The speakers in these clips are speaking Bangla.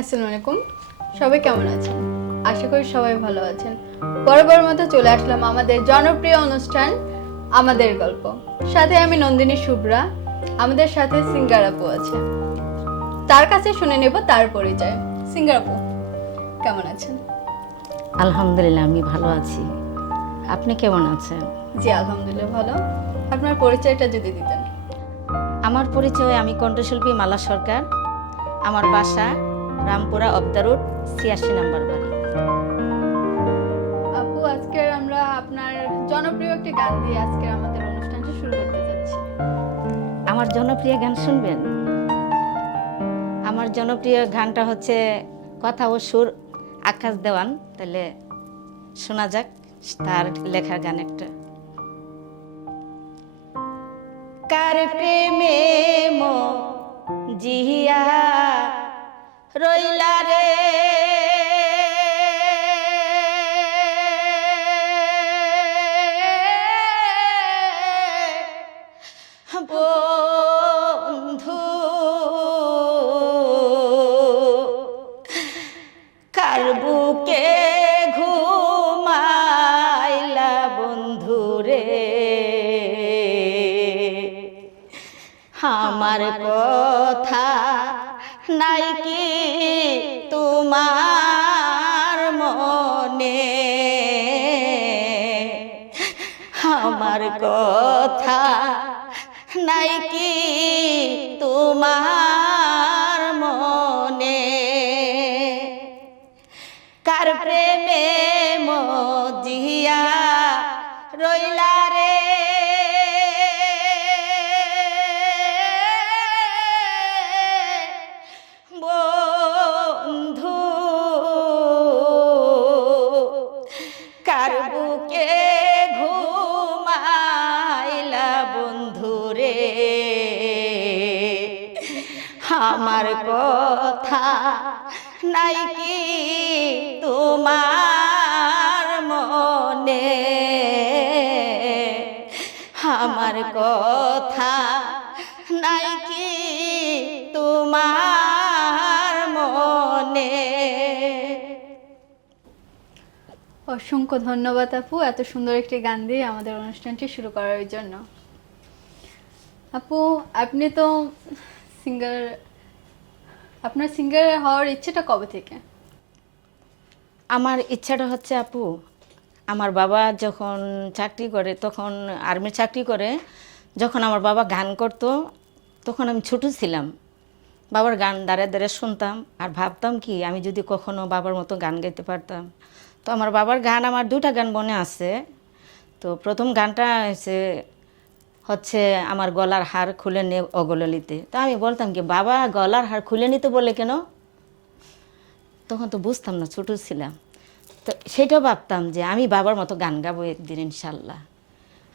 আসসালামু আলাইকুম। সবাই কেমন আছেন? আশা করি সবাই ভালো আছেন। বরাবর মতো চলে আসলাম আমাদের জনপ্রিয় অনুষ্ঠান আমাদের গল্প। সাথে আমি নন্দিনী শুভ্রা। আমাদের সাথে সিঙ্গার আপু আছে। তার কাছে শুনে নেব তার পরিচয়। সিঙ্গার আপু কেমন আছেন? আলহামদুলিল্লাহ, আমি ভালো আছি। আপনি কেমন আছেন? জি আলহামদুলিল্লাহ ভালো। আপনার পরিচয়টা যদি দিতেন। আমার পরিচয়, আমি কণ্ঠশিল্পী মালা সরকার। আমার বাসা রামপুরা অফ দ্য রোড, ৮৬ নম্বর বাড়ি। আপু আজকের আমরা আপনার জনপ্রিয় একটি গান দিয়ে আজকের আমাদের অনুষ্ঠানটা শুরু করতে যাচ্ছি। আমার জনপ্রিয় গান শুনবেন? আমার জনপ্রিয় গানটা হচ্ছে কথা ও সুর আকাশ দেওয়ান। তাহলে শোনা যাক তার লেখা গান একটা। কার প্রেমে মো জিয়া রইলা রে, বন্ধু কার বুকে ঘুমাইলা বন্ধু রে, আমার কথা নাই কি তোমার মনে, আমার কথা নাই কি তোমার মনে, কার প্রেমে মজিয়া রইলা রে, বন্ধু কার বুকে ঘুমাইলা বন্ধু রে, আমার কথা নাই কি তোমার মনে, আমার কথা নাই কি তোমার মনে। অসংখ্য ধন্যবাদ আপু এত সুন্দর একটি গান দিয়ে আমাদের অনুষ্ঠানটি শুরু করার জন্য। আপু আপনি তো সিঙ্গার, আপনার সিঙ্গার হওয়ার ইচ্ছেটা কবে থেকে? আমার ইচ্ছাটা হচ্ছে আপু, আমার বাবা যখন চাকরি করে, তখন আর্মির চাকরি করে, যখন আমার বাবা গান করতো তখন আমি ছোট ছিলাম। বাবার গান দাঁড়িয়ে দাঁড়িয়ে শুনতাম আর ভাবতাম কি আমি যদি কখনো বাবার মতো গান গাইতে পারতাম। তো আমার বাবার গান, আমার দুটা গান মনে আছে। তো প্রথম গানটা হচ্ছে আমার গলার হার খুলে নে অগললিতে। তো আমি বলতাম কি, বাবা গলার হার খুলে নিতে বলে কেন? তখন তো বুঝতাম না, ছোটো ছিলাম। তো সেটাও ভাবতাম যে আমি বাবার মতো গান গাবো একদিন ইনশাল্লাহ।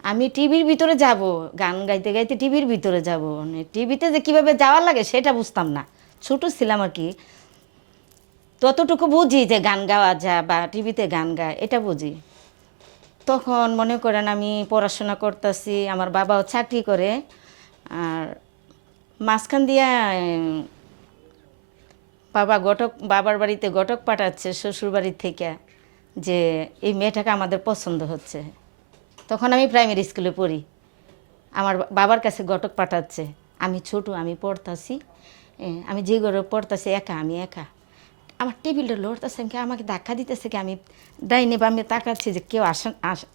আমি টিভির ভিতরে যাব, গান গাইতে গাইতে টিভির ভিতরে যাব, মানে টিভিতে যে কীভাবে যাওয়ার লাগে সেটা বুঝতাম না, ছোটো ছিলাম আর কি। ততটুকু বুঝি যে গান গাওয়া যায় বা টিভিতে গান গায়, এটা বুঝি। তখন মনে করেন আমি পড়াশোনা করতেছি, আমার বাবাও চাকরি করে, আর মাঝখান দিয়া বাবার বাড়িতে ঘটক পাঠাচ্ছে শ্বশুর বাড়ির থেকে, যে এই মেয়েটাকে আমাদের পছন্দ হচ্ছে। তখন আমি প্রাইমারি স্কুলে পড়ি, আমার বাবার কাছে ঘটক পাঠাচ্ছে, আমি ছোট, আমি পড়তাছি, আমি যে ঘরে পড়তাছি একা, আমি একা। আমার টেবিলটা লড়তেছে, আমাকে ধাক্কা দিতেছে কি, আমি ডাইনে বামে তাকাচ্ছি যে কেউ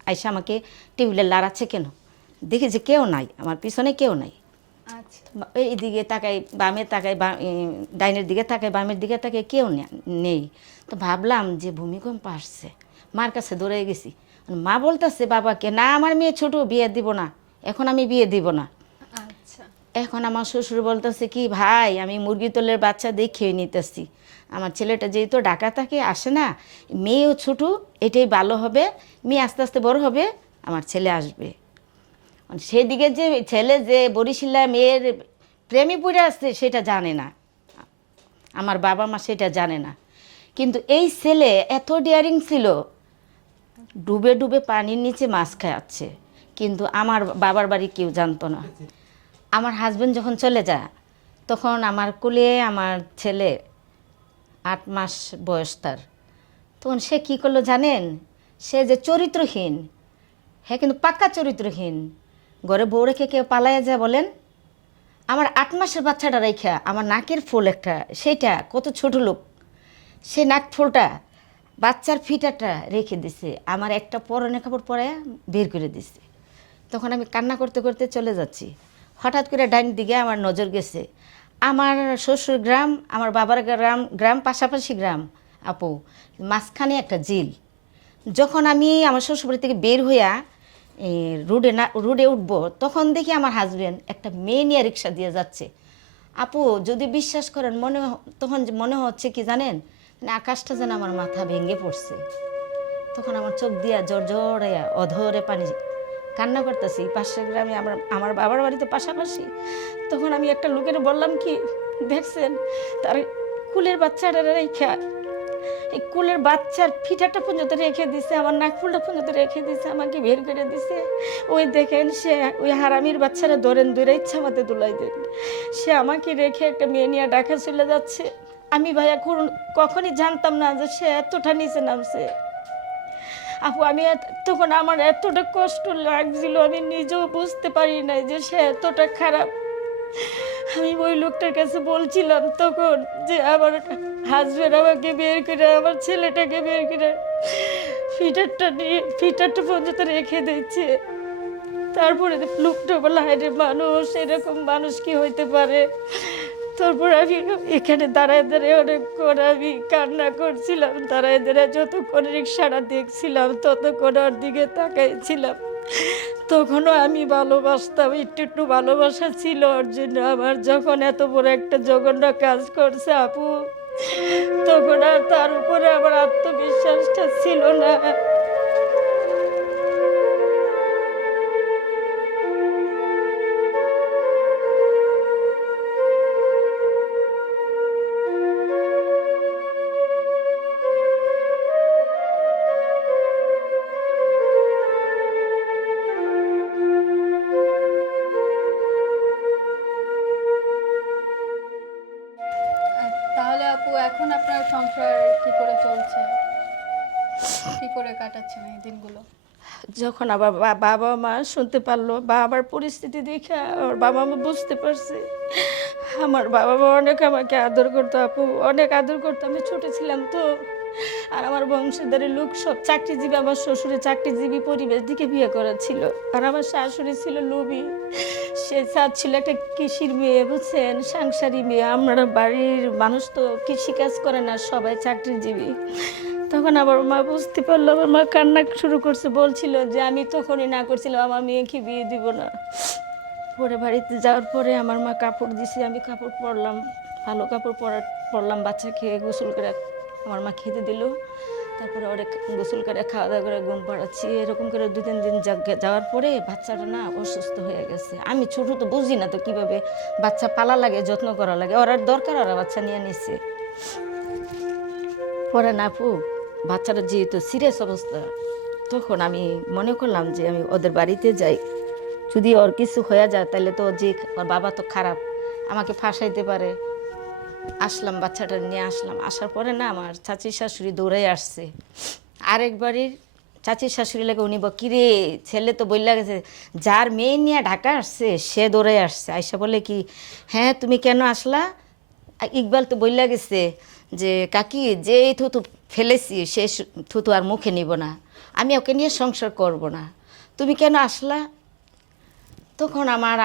আইসা আমাকে টেবিলে লাড়াচ্ছে কেন, দেখি যে কেউ নাই, আমার পিছনে কেউ নাই। আচ্ছা। এইদিকে তাকাই, বামে তাকাই, ডাইনের দিকে তাকাই, বামের দিকে তাকাই, কেউ নেই। তো ভাবলাম যে ভূমিকম্প আসছে, মার কাছে দৌড়ে গেছি। মা বলতেছে বাবাকে, না আমার মেয়ে ছোট, বিয়ে দিব না, এখন আমি বিয়ে দিব না। আচ্ছা। এখন আমার শ্বশুর বলতেছে কি, ভাই আমি মুরগি তোলের বাচ্চা দিয়ে খেয়ে নিতেছি, আমার ছেলেটা যেহেতু ঢাকা থাকে আসে না, মেয়েও ছোট, এটাই ভালো হবে, মেয়ে আস্তে আস্তে বড় হবে, আমার ছেলে আসবে। সেদিকে যে ছেলে যে বরিশালা মেয়ের প্রেমে পড়ে আসছে সেটা জানে না, আমার বাবা মা সেটা জানে না। কিন্তু এই ছেলে এত ডেয়ারিং ছিল, ডুবে ডুবে পানির নিচে মাছ খাওয়াচ্ছে, কিন্তু আমার বাবার বাড়ি কেউ জানতো না। আমার হাজবেন্ড যখন চলে যায়, তখন আমার কোলে আমার ছেলে 8 মাস বয়স তার। তখন সে কি করলো জানেন, সে যে চরিত্রহীন, হ্যাঁ কিন্তু পাক্কা চরিত্রহীন, ঘরে বউ রেখে কেউ পালাইয়া যায় বলেন। আমার 8 মাসের বাচ্চাটা রেখা আমার নাকের ফুল একটা, সেইটা কত ছোট লোক, সে নাক ফুলটা বাচ্চার ফিটাটা রেখে দিছে, আমার একটা পরনে কাপড় পরে বের করে দিছে। তখন আমি কান্না করতে করতে চলে যাচ্ছি, হঠাৎ করে ডাইন দিকে আমার নজর গেছে। আমার শ্বশুর গ্রাম, আমার বাবার গ্রাম, গ্রাম পাশাপাশি গ্রাম আপু, মাঝখানে একটা ঝিল। যখন আমি আমার শ্বশুরবাড়ি থেকে বের হইয়া রোডে উঠবো, তখন দেখি আমার হাজবেন্ড একটা মেয়ে নিয়ে রিক্সা দিয়ে যাচ্ছে। আপু যদি বিশ্বাস করেন, তখন মনে হচ্ছে কি জানেন, মানে আকাশটা যেন আমার মাথা ভেঙে পড়ছে। তখন আমার চোখ দিয়া জোর জোরে অধরে পানি, কান্না করতেছি। পাশের গ্রামে আমার বাবার বাড়িতে পাশাপাশি। তখন আমি একটা লোকের বললাম কি, দেখছেন তার কুলের বাচ্চাটা রেখা, এই কুলের বাচ্চার ফিটাটা পর্যন্ত রেখে দিছে, আমার নাকফুলটা পর্যন্ত রেখে দিছে, আমাকে বের করে দিছে। ওই দেখেন সে ওই হারামির বাচ্চারা ধরেন ধরে ইচ্ছা মতে দুলাই দেন, সে আমাকে রেখে একটা মেয়ে নিয়ে ঢাকা চলে যাচ্ছে। আমি ভাইয়া কখনই জানতাম না যে সে এতটা নিচে নামছে। আপু আমি তখন আমার এতটা কষ্ট লাগছিল, আমি নিজেও বুঝতে পারি নাই যে সে এতটা খারাপ। আমি ওই লোকটার কাছে বলছিলাম তখন যে আমার হাজবেন্ড আমাকে বের করে, আমার ছেলেটাকে বের করে ফিটারটা পর্যন্ত রেখে দিচ্ছে। তারপরে লোকটা বলা, হায় রে মানুষ, এরকম মানুষ কি হইতে পারে। তারপর আমি এখানে দাঁড়ায় দাঁড়ায় অনেকক্ষণ আমি কান্না করছিলাম, দাঁড়ায় দাঁড়ায় যতক্ষণ রিক্সাটা দেখছিলাম ততক্ষণ ওর দিকে তাকাইছিলাম। তখনও আমি ভালোবাসতাম, একটু একটু ভালোবাসা ছিল ওর জন্য আমার। যখন এত বড় একটা জঘন্য কাজ করছে আপু, তখন আর তার উপরে আমার আত্মবিশ্বাসটা ছিল না। তাহলে আপু এখন আপনার সংসার কি করে চলছে, কি করে কাটাচ্ছেন এই দিনগুলো? যখন আবার বাবা মা শুনতে পারলো বা আমার পরিস্থিতি দেখে আমার বাবা মা বুঝতে পারছে। আমার বাবা মা অনেক আমাকে আদর করতো আপু, অনেক আদর করতো। আমি ছোট ছিলাম তো, আর আমার বংশধরের লোক সব চাকরিজীবী, আমার শ্বশুরের চাকরিজীবী পরিবেশ দিকে বিয়ে করা ছিল। আর আমার শাশুড়ি ছিল লোভী, সে চাচ্ছিল একটা কৃষির মেয়ে, বুঝছেন, সাংসারিক মেয়ে। আমরা বাড়ির মানুষ তো কৃষিকাজ করে না, সবাই চাকরিজীবী। তখন আমার মা বুঝতে পারলো, আমার মা কান্না শুরু করছে, বলছিল যে আমি তখনই না করছিলাম, আমার মেয়েকে বিয়ে দিব না। পরে বাড়িতে যাওয়ার পরে আমার মা কাপড় দিছে, আমি কাপড় পরলাম, ভালো কাপড় পরলাম, বাচ্চা খেয়ে গোসল করে আমার মা খেতে দিল। তারপরে অনেক গোসল করে খাওয়া দাওয়া করে ঘুম পাড়াচ্ছি। এরকম করে 2-3 দিন যাওয়ার পরে বাচ্চাটা না অসুস্থ হয়ে গেছে। আমি ছোট তো বুঝি না তো কীভাবে বাচ্চা পালা লাগে, যত্ন করা লাগে, ওরা দরকার, ওরা বাচ্চা নিয়ে নিচ্ছে। পরে না আপু, বাচ্চাটা যেহেতু সিরিয়াস অবস্থা, তখন আমি মনে করলাম যে আমি ওদের বাড়িতে যাই, যদি ওর কিছু হয়ে যায় তাহলে তো যে ওর বাবা তো খারাপ, আমাকে ফাঁসাইতে পারে। আসলাম, বাচ্চাটা নিয়ে আসলাম। আসার পরে না আমার চাচির শাশুড়ি দৌড়াই আসছে। আরেক বাড়ির চাচির শাশুড়ি লাগে, উনি কিরে ছেলে তো বললা গেছে, যার মেয়ে নিয়ে ঢাকা আসছে সে দৌড়াই আসছে। আয়সা বলে কি, হ্যাঁ তুমি কেন আসলা? ইকবাল তো বললা গেছে যে কাকি যে এই থুতু ফেলেছি সে থুতু আর মুখে নিব না, আমি ওকে নিয়ে সংসার করব না, তুমি কেন আসলা? তখন আমার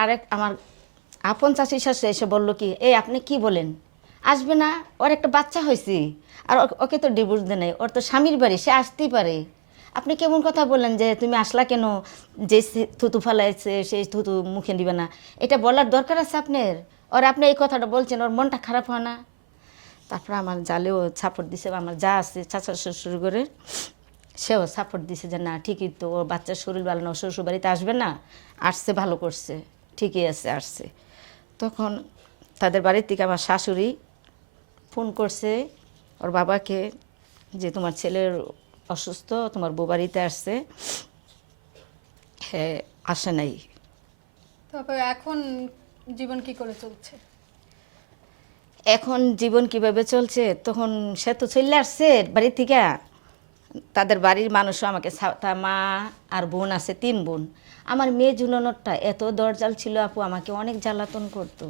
আপন চাষি শাশুড়ি এসে বললো কি, আপনি কি বলেন, আসবে না? ওর একটা বাচ্চা হয়েছে, আর ওকে তো ডিভোর্স দেয় নাই, ওর তো স্বামীর বাড়ি, সে আসতেই পারে। আপনি কেমন কথা বললেন যে তুমি আসলা কেন, যে থুতু ফালাইছে সেই থুতু মুখে দিবে না, এটা বলার দরকার আছে আপনার? ওর আপনি এই কথাটা বলছেন, ওর মনটা খারাপ হয় না? তারপর আমার জালেও সাপোর্ট দিছে, আমার যা আছে চাচা শ্বশুর করে, সেও সাপোর্ট দিছে যে না ঠিকই তো, ওর বাচ্চার শরীর ভালো না, শ্বশুর বাড়িতে আসবে না, আসছে ভালো করছে, ঠিকই আছে আসছে। তখন তাদের বাড়ির থেকে আমার শাশুড়ি ফোন করছে ওর বাবাকে যে তোমার ছেলের অসুস্থ, তোমার বউ বাড়িতে আসছে। হ্যাঁ, আসে নাই। তারপর এখন জীবন কি করে চলছে? এখন জীবন কিভাবে চলছে, তখন সে তো চলে আসছে বাড়ি থেকে। তাদের বাড়ির মানুষও আমাকে তার মা আর বোন আছে, 3 বোন। আমার মেয়ে জুলনরটা এত দরজাল ছিল আপু, আমাকে অনেক জ্বালাতন করতো।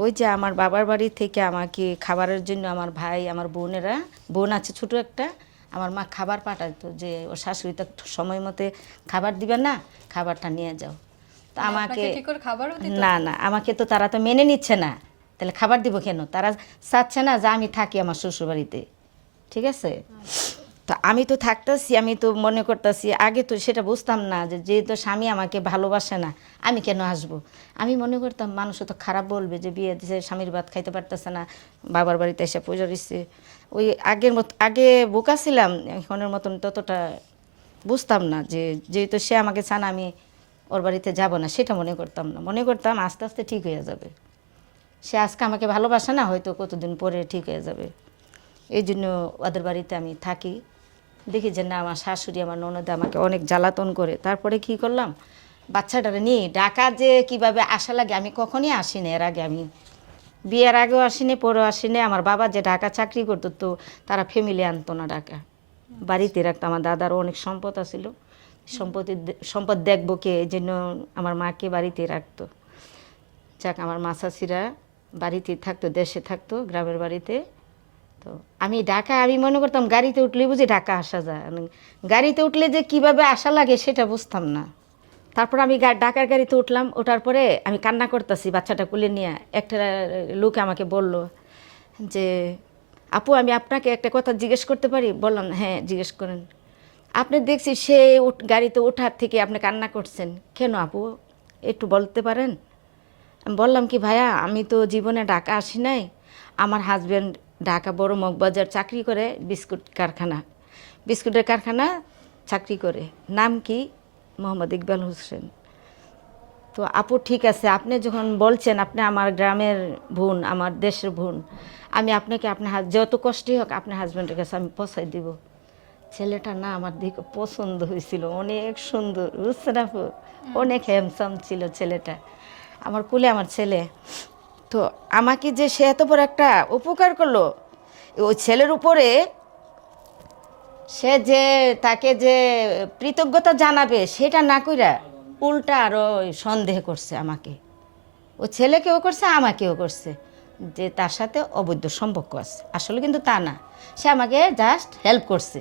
ওই যে আমার বাবার বাড়ি থেকে আমাকে খাবারের জন্য আমার ভাই, আমার বোনেরা, বোন আছে ছোটো একটা, আমার মা খাবার পাঠাতো যে ওর শাশুড়ি তো সময় মতে খাবার দিবে না, খাবারটা নিয়ে যাও। তো মানে আমাকে আপনাকে ঠিক করে খাবারও দিত? না না, আমাকে তো তারা তো মেনে নিচ্ছে না, তাহলে খাবার দিব কেন? তারা চাচ্ছে না যে আমি থাকি আমার শ্বশুরবাড়িতে, ঠিক আছে? তো আমি তো থাকতেছি, আমি তো মনে করতেছি, আগে তো সেটা বুঝতাম না যে যেহেতু স্বামী আমাকে ভালোবাসে না আমি কেন আসবো। আমি মনে করতাম মানুষ তো খারাপ বলবে যে বিয়ে দিছে, স্বামীর ভাত খাইতে পারতেছে না, বাবার বাড়িতে এসে পূজা দিচ্ছে। ওই আগের মতো, আগে বোকা ছিলাম, এখনের মতন ততটা বুঝতাম না যে যেহেতু সে আমাকে চান আমি ওর বাড়িতে যাব না, সেটা মনে করতাম না। মনে করতাম আস্তে আস্তে ঠিক হয়ে যাবে, সে আজকে আমাকে ভালোবাসে না, হয়তো কতদিন পরে ঠিক হয়ে যাবে। এই জন্য ওদের বাড়িতে আমি থাকি। দেখি যে না, আমার শাশুড়ি আমার ননদ আমাকে অনেক জ্বালাতন করে। তারপরে কি করলাম, বাচ্চাটারে নিয়ে ঢাকা যে কিভাবে আসা লাগে আমি কখনই আসিনি। এর আগে আমি বিয়ের আগেও আসিনি, পরেও আসিনি। আমার বাবা যে ঢাকা চাকরি করতো, তো তারা ফ্যামিলি আনতো না ঢাকা, বাড়িতে রাখতো। আমার দাদারও অনেক সম্পদ আছিল, সম্পদ দেখবো কে, এই জন্য আমার মাকে বাড়িতে রাখতো। যাক, আমার মা চাষিরা বাড়িতে থাকতো, দেশে থাকতো, গ্রামের বাড়িতে। তো আমি ঢাকা, আমি মনে করতাম গাড়িতে উঠলে বুঝি ঢাকা আসা যায়, গাড়িতে উঠলে যে কিভাবে আসা লাগে সেটা বুঝতাম না। তারপর আমি ঢাকার গাড়িতে উঠলাম, ওঠার পরে আমি কান্না করতেছি বাচ্চাটা কোলে নিয়ে। একটা লোক আমাকে বলল যে আপু, আমি আপনাকে একটা কথা জিজ্ঞেস করতে পারি? বললাম হ্যাঁ, জিজ্ঞেস করেন। আপনি দেখছি সে গাড়িতে ওঠার থেকে আপনি কান্না করছেন কেন আপু, একটু বলতে পারেন? আমি বললাম কি ভাইয়া, আমি তো জীবনে ঢাকা আসি নাই, আমার হাজব্যান্ড ঢাকা বড় মগবাজার চাকরি করে, বিস্কুটের কারখানা চাকরি করে। নাম কি? মোহাম্মদ ইকবাল হোসেন। তো আপু ঠিক আছে, আপনি যখন বলছেন আপনি আমার গ্রামের বোন, আমার দেশের বোন, আমি আপনাকে আপনার যত কষ্টই হোক আপনার হাজব্যান্ডের কাছে আমি পৌঁছাই দিব। ছেলেটা না আমার দিকে পছন্দ হয়েছিল, অনেক সুন্দর, বুঝছেন আপু, অনেক হ্যান্ডসাম ছিল ছেলেটা, আমার কুলে আমার ছেলে। তো আমাকে যে সে এত বড় একটা উপকার করলো, ওই ছেলের উপরে সে যে তাকে যে কৃতজ্ঞতা জানাবে সেটা না কইরা উল্টা আরো সন্দেহ করছে আমাকে। ও ছেলেকেও করছে, আমাকেও করছে, যে তার সাথে অবৈধ সম্পর্ক আছে। আসলে কিন্তু তা না, সে আমাকে জাস্ট হেল্প করছে,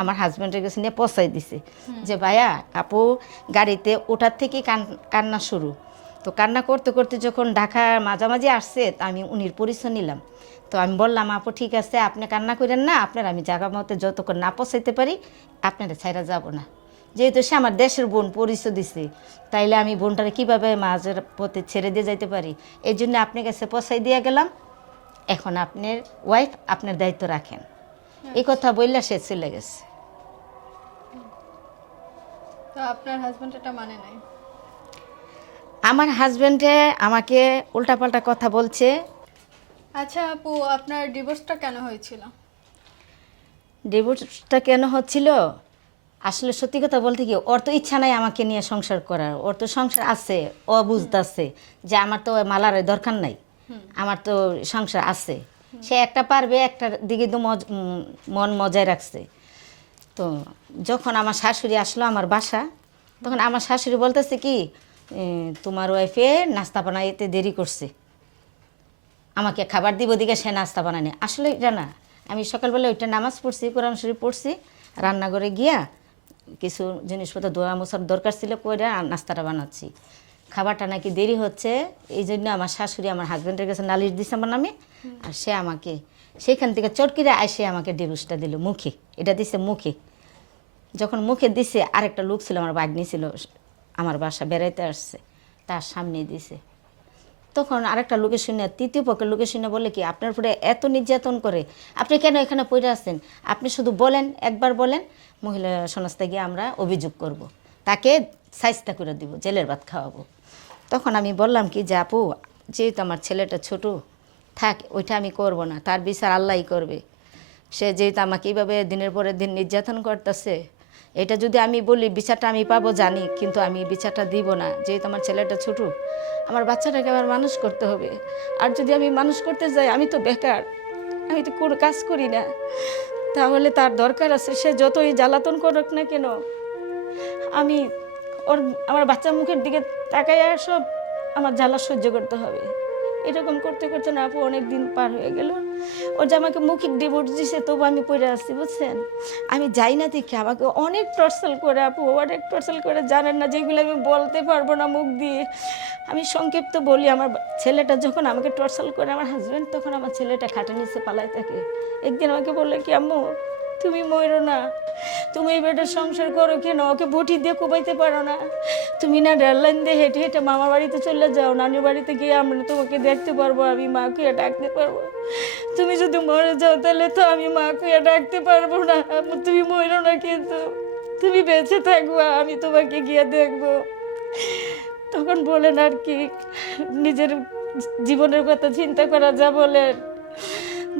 আমার হাজব্যান্ডের কাছে নিয়ে পৌঁছাই দিছে যে ভাইয়া আপু গাড়িতে ওঠার থেকে কান্না শুরু। তো কান্না করতে করতে যখন ঢাকা মাঝামাঝি আসছে, তা আমি উনির পরিচয় নিলাম। তো আমি বললাম আপু ঠিক আছে, আপনি কান্না করেন না, আপনার আমি জায়গা মতো যতক্ষণ না পৌঁছাইতে পারি আপনারা ছাইরা যাব না। যেহেতু সে আমার দেশের বোন পরিচয় দিছে, তাইলে আমি বোনটারে কীভাবে মাঝের পথে ছেড়ে দিয়ে যাইতে পারি। এই জন্য আপনার কাছে পৌঁছাই দিয়ে গেলাম, এখন আপনার ওয়াইফ আপনার দায়িত্ব রাখেন। এই কথা বললে সে চলে গেছে। তো আপনার হাজবেন্ড এটা মানে নাই? আমার হাজব্যান্ডে আমাকে উল্টাপাল্টা কথা বলছে। আচ্ছা আপু, আপনার ডিভোর্সটা কেন হয়েছিল? ডিভোর্সটা কেন হচ্ছিল, আসলে সত্যি কথা বলতে কি, ওর তো ইচ্ছা নাই আমাকে নিয়ে সংসার করার। ওর তো সংসার আছে, ও বুঝতেছে যে আমার তো মালারের দরকার নাই, আমার তো সংসার আছে। সে একটা পারবে, একটা দিকে তো মন মজায় রাখছে। তো যখন আমার শাশুড়ি আসলো আমার বাসা, তখন আমার শাশুড়ি বলতেছে কি, তোমার ওয়াইফে নাস্তা বানাইতে দেরি করছে, আমাকে খাবার দিব দিকে সে নাস্তা বানায়নি। আসলে এটা না, আমি সকালবেলা ওইটা নামাজ পড়ছি, কোরআন শরীফ পড়ছি, রান্নাঘরে গিয়া কিছু জিনিসপত্র ধোয়া মোছার দরকার ছিল, কইরা নাস্তাটা বানাচ্ছি। খাবারটা নাকি দেরি হচ্ছে, এই জন্য আমার শাশুড়ি আমার হাজব্যান্ডের কাছে নালিশ দিছে আমার নামে। আর সে আমাকে সেখান থেকে চটকিরে আসে আমাকে ডিভোর্সটা দিল মুখে, এটা দিছে মুখে। যখন মুখে দিছে, আরেকটা লোক ছিল, আমার বাগনি ছিল, আমার বাসা বেড়াইতে আসছে, তার সামনে দিছে। তখন আরেকটা লোকের শুনে, তৃতীয় পক্ষের লোকের শুনে বলে কি, আপনার উপরে এত নির্যাতন করে, আপনি কেন এখানে পড়ে আছেন? আপনি শুধু বলেন, একবার বলেন, মহিলা সংস্থায় গিয়ে আমরা অভিযোগ করব, তাকে শায়েস্তা করে দিব, জেলের ভাত খাওয়াবো। তখন আমি বললাম কি যে আপু, যেহেতু আমার ছেলেটা ছোট, থাক, ওইটা আমি করব না, তার বিচার আল্লাহই করবে। সে যেহেতু আমাকে এইভাবে দিনের পরে দিন নির্যাতন করতেছে, এটা যদি আমি বলি বিচারটা আমি পাবো জানি, কিন্তু আমি বিচারটা দিব না, যেহেতু আমার ছেলেটা ছোটো, আমার বাচ্চাটাকে আবার মানুষ করতে হবে। আর যদি আমি মানুষ করতে যাই, আমি তো বেকার, আমি তো কোনো কাজ করি না, তাহলে তার দরকার আছে সে যতই জ্বালাতন করুক না কেন, আমি আমার বাচ্চার মুখের দিকে তাকাই আর সব আমার জ্বালা সহ্য করতে হবে। এরকম করতে করতে না আপু অনেক দিন পার হয়ে গেল। ও যে আমাকে মৌখিক ডিভোর্স দিছে, তবু আমি পড়ে আসছি, বুঝছেন। আমি যাই না দেখে আমাকে অনেক টর্চার করে আপু, অনেক টর্চার করে, জানেন না, যেগুলো আমি বলতে পারবো না মুখ দিয়ে। আমি সংক্ষিপ্ত বলি, আমার ছেলেটা যখন আমাকে টর্চার করে আমার হাজব্যান্ড, তখন আমার ছেলেটা খাটের নিচে পালায় থাকে। একদিন আমাকে বললে কি, আম্মু তুমি মরো না, তুমি এই বেটার সংসার করো কেন, ওকে বটি দিয়ে কোবাইতে পারো না, তুমি না রেললাইন দিয়ে হেঁটে হেঁটে মামার বাড়িতে চলে যাও, নানির বাড়িতে গিয়ে আমরা তোমাকে দেখতে পারবো, আমি মাকে ডাকতে পারবো। তুমি যদি মরে যাও তাহলে তো আমি মাকে ডাকতে পারবো না, তুমি মরো না, কিন্তু তুমি বেঁচে থাকবা, আমি তোমাকে গিয়ে দেখবো। তখন বলেন আর কি, নিজের জীবনের কথা চিন্তা করা যা বলেন।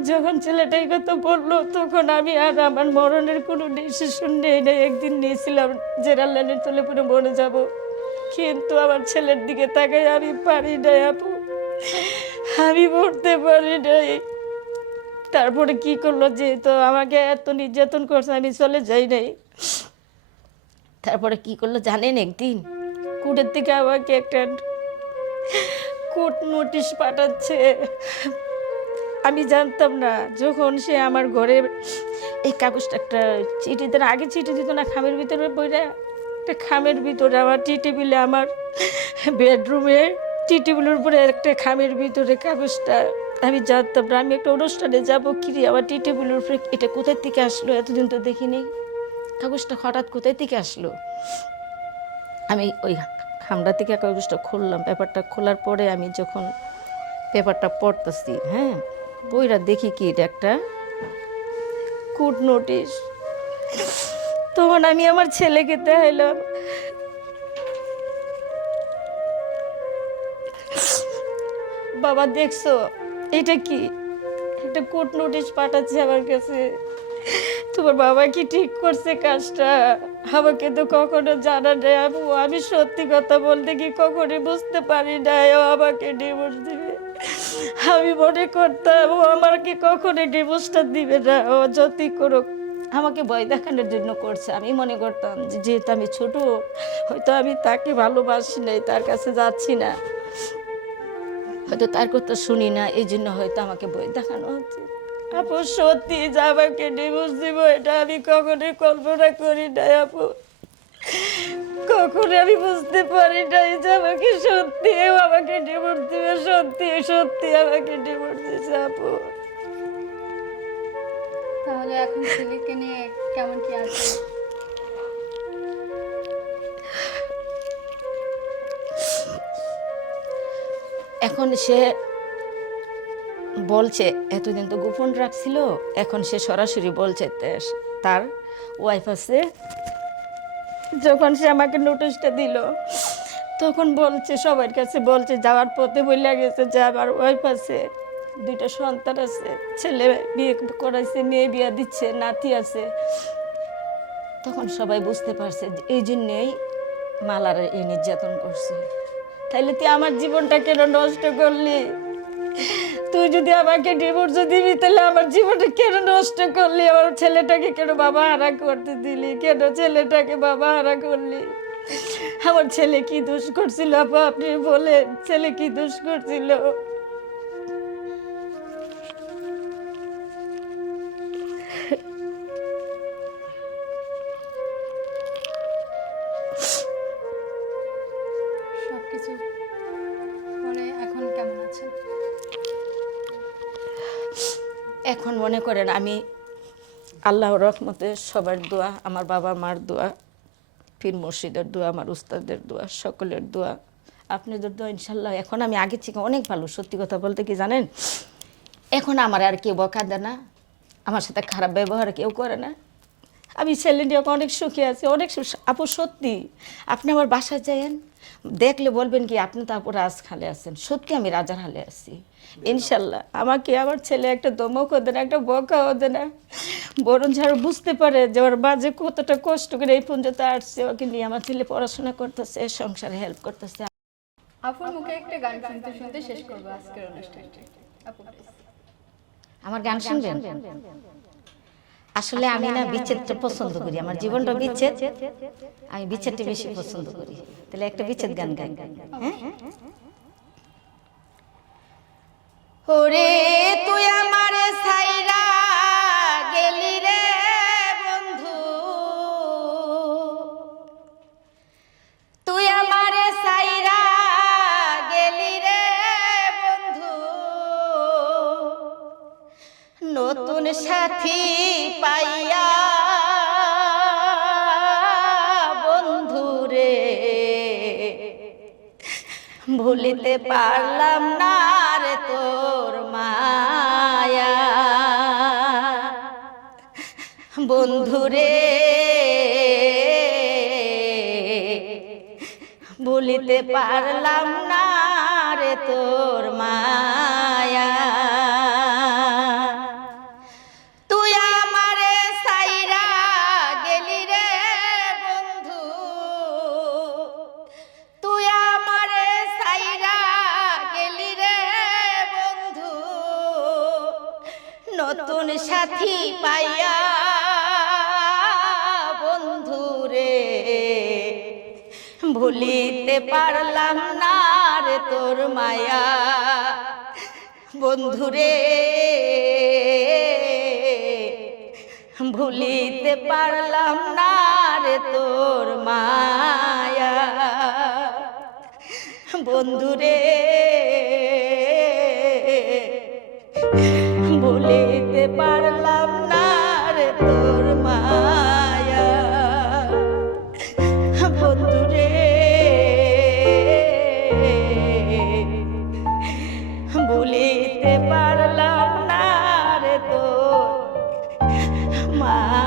যখন ছেলেটাই কথা বললো, তখন আমি আর আমার মরণের কোনো ডিসিশন নেই নাই। একদিন নিয়েছিলাম যে লাইনের তলে পরে মরে যাব, কিন্তু আমার ছেলের দিকে তাকাই আমি পারি নাই আপু, আমি মরতে পারি নাই। তারপরে কি করলো, যেহেতু আমাকে এত নির্যাতন করছে, আমি চলে যাই নাই। তারপরে কি করলো জানেন, একদিন কোর্টের থেকে আমাকে একটা কোর্ট নোটিশ পাঠাচ্ছে। আমি জানতাম না, যখন সে আমার ঘরে এই কাগজটা, একটা চিঠি দেন, আগে চিঠি দিত না খামের ভিতরে বইরা, একটা খামের ভিতরে আমার টি টেবিলে, আমার বেডরুমে টি টেবিলের উপরে একটা খামের ভিতরে কাগজটা। আমি জানতাম না, আমি একটা অনুষ্ঠানে যাবো, কিরে আমার টি টেবিলের উপরে এটা কোথায় থেকে আসলো, এতদিন তো দেখিনি, কাগজটা হঠাৎ কোথায় থেকে আসলো। আমি ওই খামটা থেকে কাগজটা খুললাম, পেপারটা খোলার পরে আমি যখন পেপারটা পড়তেছি, হ্যাঁ, বইটা দেখি কি এটা একটা কোর্ট নোটিশ। তখন আমি আমার ছেলেকে দেখাইলাম, বাবা দেখছো এটা কি, একটা কোর্ট নোটিশ পাঠাচ্ছে আমার কাছে, তোমার বাবা কি ঠিক করছে কাজটা, আমাকে তো কখনো জানা নেই আপু। আমি সত্যি কথা বলতে কি কখনো বুঝতে পারি নাই ও আমাকে ডিভোর্স দিবে। আমি মনে করতাম ও আমাকে কখনো ডিভোর্সটা দিবে না, ও যতই করুক আমাকে ভয় দেখানোর জন্য করছে। আমি মনে করতাম যে যেহেতু আমি ছোট, হয়তো আমি তাকে ভালোবাসি নাই, তার কাছে যাচ্ছি না, হয়তো তার কথা শুনি না, এই জন্য হয়তো আমাকে ভয় দেখানো হচ্ছে। আপু সত্যি যে আমাকে ডিভোর্স দিব, এটা আমি কখনোই কল্পনা করি নাই আপু, কখনো আমি বুঝতে পারি নাই যে আমাকে সত্যি আমাকে ডিভোর্স দিবে, সত্যি সত্যি আমাকে ডিভোর্স দিছে আপু। তাহলে এখন ছেলেকে নিয়ে কেমন কি আছে? এখন সে বলছে, এতদিন তো গোপন রাখছিল, এখন সে সরাসরি বলছে তার ওয়াইফ আছে। যখন সে আমাকে নোটিশটা দিল, তখন বলছে, সবার কাছে বলছে, যাওয়ার পথে বলে গেছে যে আমার ওয়াইফ আছে, দুইটা সন্তান আছে, ছেলে বিয়ে করাইছে, মেয়ে বিয়ে দিচ্ছে, নাতি আছে। তখন সবাই বুঝতে পারছে যে এই জন্যেই মালার এই নির্যাতন করছে। তাইলে তুই আমার জীবনটা কেন নষ্ট করলি? তুই যদি আমাকে ডিভোর্স দিবি, তাহলে আমার জীবনটা কেন নষ্ট করলি? আমার ছেলেটাকে কেন বাবা হারা করতে দিলি? কেন ছেলেটাকে বাবা হারা করলি? আমার ছেলে কি দোষ করছিল আপু, আপনি বলেন, ছেলে কি দোষ করছিল? সবকিছু পরে এখন কেমন আছেন? এখন মনে করেন আমি আল্লাহর রহমতে, সবার দোয়া, আমার বাবা মার দোয়া, পীর মুর্শিদের দোয়া, আমার উস্তাদের দোয়া, সকলের দোয়া, আপনাদের দোয়া, ইনশাল্লাহ এখন আমি আগের থেকে অনেক ভালো। সত্যি কথা বলতে কি জানেন, এখন আমার আর কেউ বকা দেয় না, আমার সাথে খারাপ ব্যবহার কেউ করে না। আমি ছেলে নিয়ে অনেক সুখী আছি, অনেক আপু সত্যি। আপনি আমার বাসায় যাইয়েন, দেখলে বলবেন কি আপনি তো আপু রাজহালে আছেন। সত্যি আমি রাজার হালে আছি ইনশাল্লাহ। আমাকে আমার ছেলে একটা ধমকও দেয় না, একটা বকাও দেয় না, বরং যারা বুঝতে পারে যে ওর বাজে কতটা কষ্ট করে এই পর্যন্ত আসছে, ওকে নিয়ে আমার ছেলে পড়াশোনা করতেছে, সংসারে হেল্প করতেছে। আপুর মুখে একটা গান শুনতে শুনতে শেষ করবো আজকের অনুষ্ঠানটি। আপু please। আমার গান শুনবেন? আসলে আমি না বিচ্ছেদটা পছন্দ করি, আমার জীবনটা বিচ্ছেদ, আমি বিচ্ছেদটা বেশি পছন্দ করি। তাহলে একটা বিচ্ছেদ গান গাই। হ্যাঁ, ওরে তুই আমার সাইরা গেলি রে বন্ধু, তুই আমার সাইরা গেলি রে বন্ধু, নতুন সাথী পাইয়া বন্ধু রে, ভুলিতে পারলাম না রে তোর মায়া বন্ধু রে, ভুলিতে পারলাম না রে তোর মায়া। তুই আমারে সাইরা গেলি রে বন্ধু, তুই আমারে সাইরা গেলি রে বন্ধু, নতুন সাথী পাইয়া বন্ধু রে, ভুলিতে পারলাম না রে তোর মায়া বন্ধু রে, ভুলিতে পারলাম না রে তোর মায়া বন্ধু রে, ভুলিতে পারলাম না রে তোর মায়া বন্ধু রে, ভুলিতে পারলাম না রে তোর মা।